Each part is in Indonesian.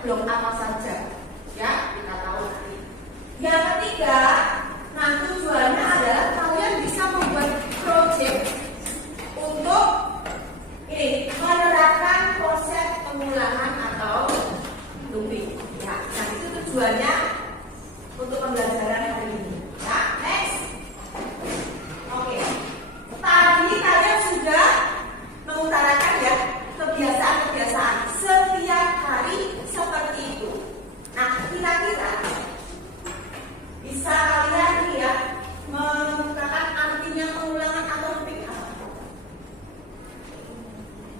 blok apa saja. Ya, kita tahu nanti. Yang ketiga, nah tujuannya adalah kalian bisa membuat project untuk ini menerapkan konsep pengulangan atau looping. Ya, nah itu tujuannya untuk pembelajaran hari ini. Ya, next. Oke. Tadi kalian sudah mengutarakan ya kebiasaan-kebiasaan setiap hari seperti itu. Nah, kira-kira bisa kalian nih ya mengutarakan artinya pengulangan atau looping apa?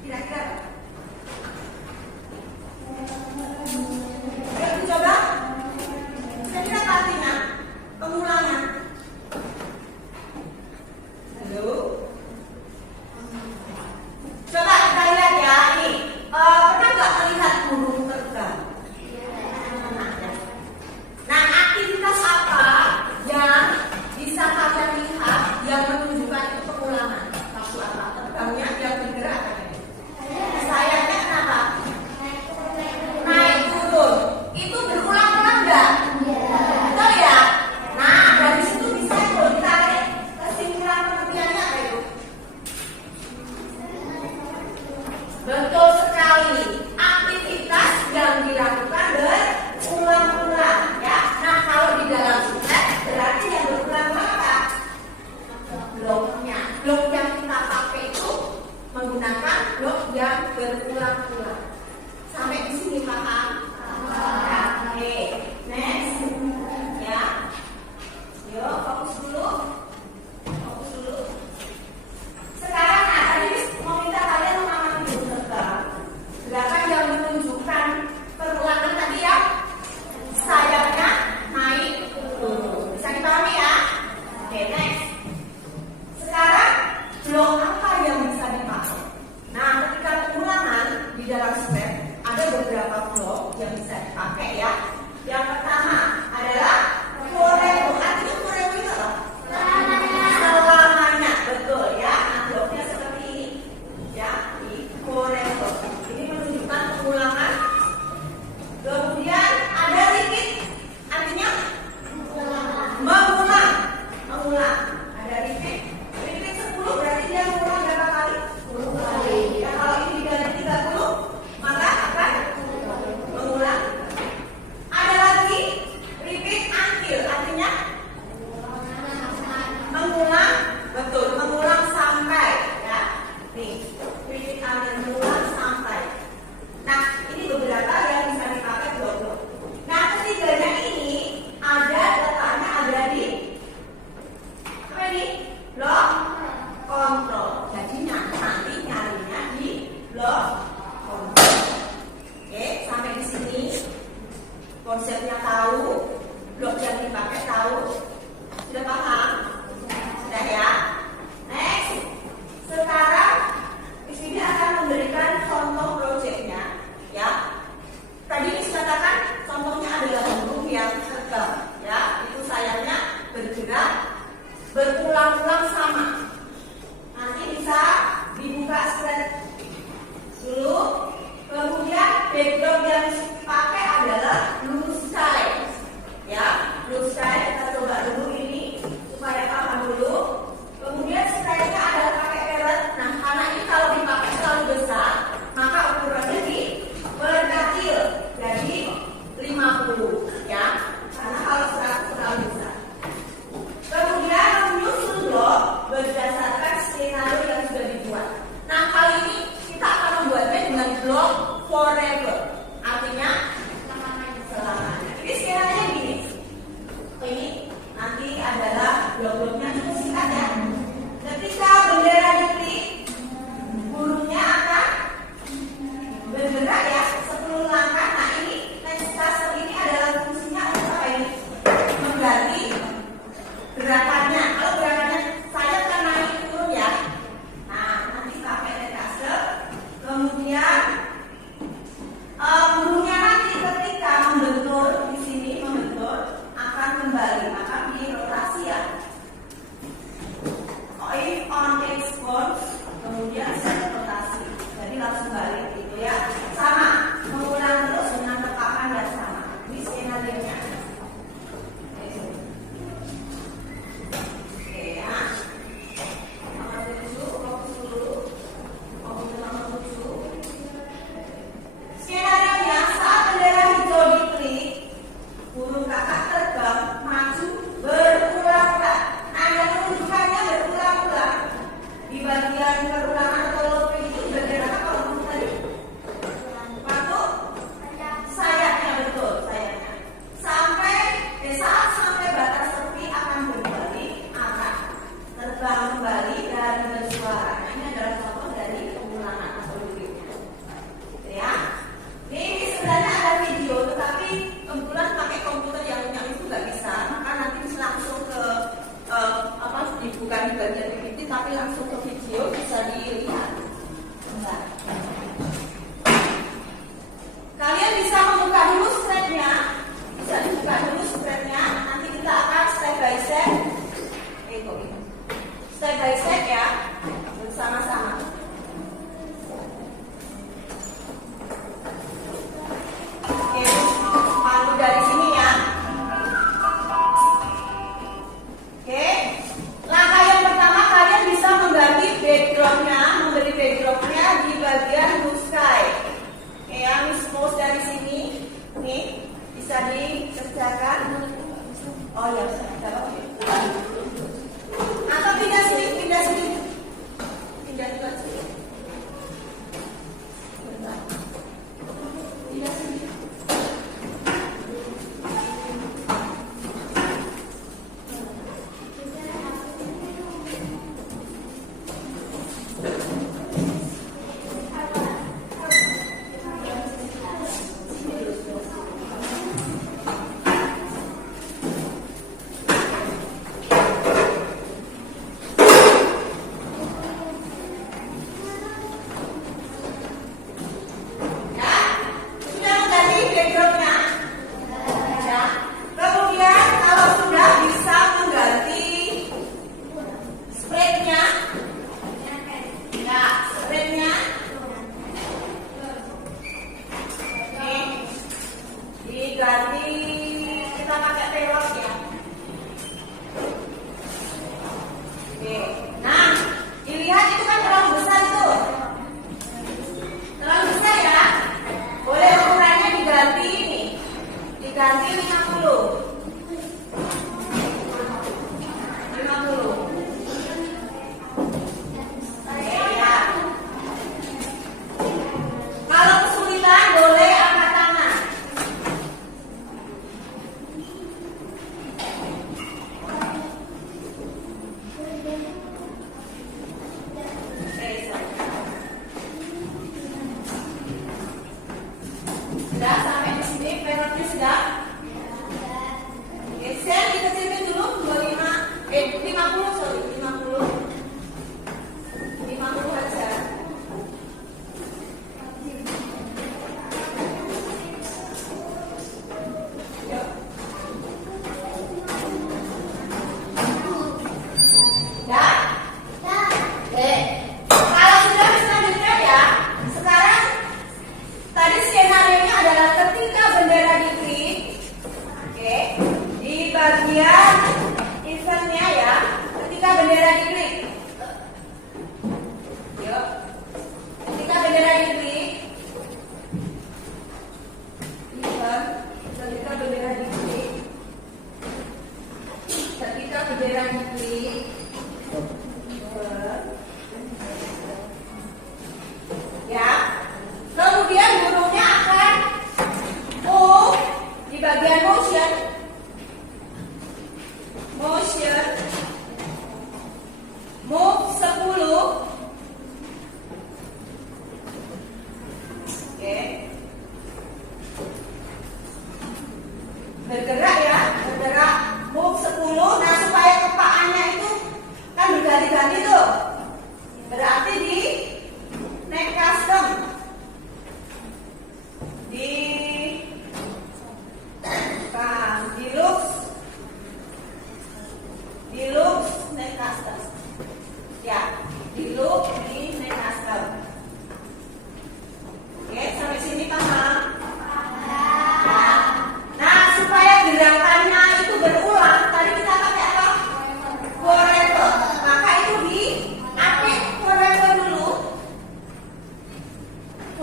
Kira-kira apa? Ayo coba. Kira-kira apa artinya pengulangan? Halo? Coba kita lihat ya, nih pernah nggak melihat burung terbang? Nah, aktivitas apa yang bisa kalian lihat yang menunjukkan itu pengulangan? Waktu apa? Terbangnya yang bergerak kan? Sayapnya kenapa? Naik turun. Itu berulang-ulang nggak? Betul ya? Nah, dari situ bisa itu ditarik kesimpulan penelitiannya apa itu? Betul sekali. Aktivitas yang dilakukan berulang-ulang ya. Nah, kalau di dalam sutet berarti yang berulang-ulang apa? Bloknya. Blok yang kita pakai itu menggunakan blok yang berulang-ulang. Sampai di sini paham? Ya, oke. Next. Ya. Yuk, fokus dulu. Fokus dulu. Sekarang tadi mau minta kalian mengamati dulu gerakan yang menunjukkan perulangan tadi ya. Sayapnya naik turun. Bisa dipahami ya? Oke, next. Sekarang blok apa yang bisa dipakai? Nah, ketika pengulangan di dalam step ada beberapa blok yang bisa dipakai ya. Yang pertama adalah koreo. Artinya koreo itu apa? Selamanya, betul ya. Nah, bloknya seperti ini ya, di koreo. Ini menunjukkan pengulangan. Kemudian ada repeat, artinya mengulang. Ada repeat 10 berarti dia mengulang berapa kali? 10 kali. Ya, kalau ini dikali 30 maka akan mengulang. Ada lagi repeat until, artinya mengulang, betul, mengulang sampai ya. Nih, repeat until, mengulang sampai. Nah, ini beberapa yang bisa dipakai blok-blok. Nah, ketiganya ini letaknya ada di apa ini? Blok kontrol. Jadi nanti nyarinya di blok kontrol. Oke, sampai di sini konsepnya tahu, blok yang dipakai tahu. Sudah paham? Sudah ya? Next. Sekarang di sini akan memberikan contoh proyeknya, ya. Tadi dikatakan contohnya adalah burung yang terbang, ya. Itu sayapnya bergerak berulang-ulang sama. Nanti bisa dibuka slide dulu. Kemudian background yang dipakai adalah blue sky, ya. Blue sky kita coba dulu ini supaya paham dulu. Kemudian slide-nya adalah pakai parrot. Nah, karena ini kalau dipakai terlalu besar, maka ukurannya diperkecil jadi 50, ya. Karena kalau 100 terlalu besar. Kemudian menyusun blok berdasarkan skenario yang sudah dibuat. Nah, kali ini kita akan membuatnya dengan blok forever, artinya selamanya. Ini skenario gini. Ini nanti adalah blok-bloknya cukup singkat ya. Ketika bendera diklik, burungnya akan bergerak ya 10 langkah. Nah, ini next caster ini adalah fungsinya untuk apa ini? Mengganti gerakannya. Kalau gerakannya saya kan naik turun ya. Nah, nanti pakai next caster. Kemudian burungnya nanti ketika membentur di sini akan kembali, akan dirotasi ya. If on export, kemudian set rotasi, jadi langsung balik gitu ya. Sama mengulang terus dengan tekanan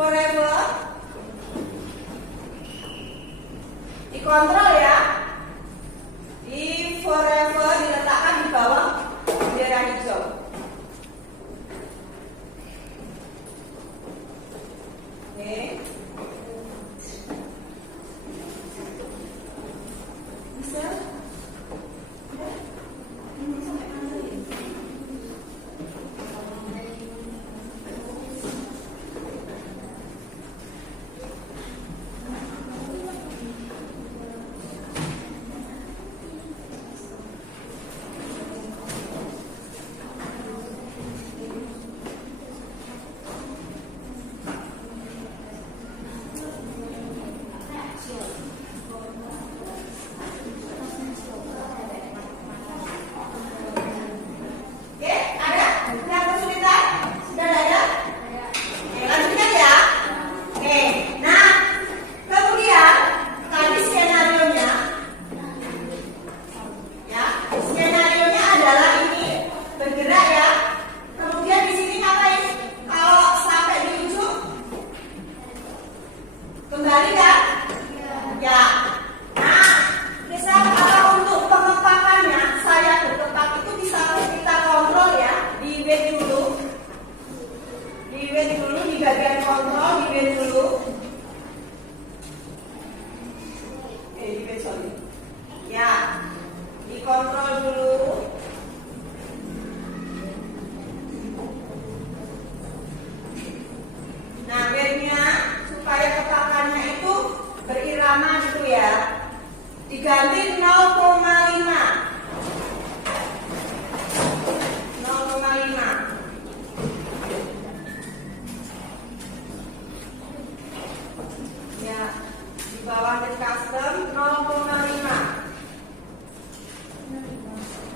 forever dikontrol ya. Di forever diletakkan di bawah bendera hijau. Oke. Bisa? Kembali kan? Ya. Nah, misalnya untuk pengetakannya saya bertempat itu bisa kita kontrol ya. Di wait dulu. Di wait dulu di bagian kontrol, di wait dulu. Di wait sorry. Ya. Di kontrol dulu. Nah, bednya supaya ketakannya itu berirama gitu ya. Diganti 0,5. 0,5. Ya, di bawah the custom 0,5.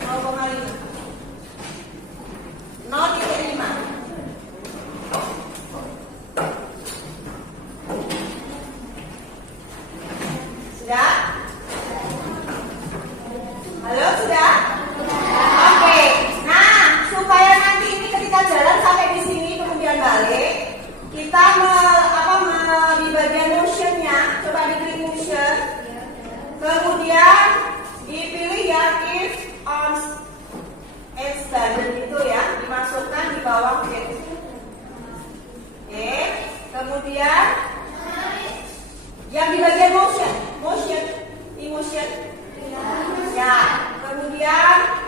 0,5. 0,5. Sudah? Halo, sudah? Oke. Nah, supaya nanti ini ketika jalan sampai di sini kemudian balik, kita di bagian motionnya, coba diklik motion. Kemudian dipilih ya if on extended itu ya, dimasukkan di bawah gate. Oke. Kemudian yang di bagian motion, emotion, ya. Kemudian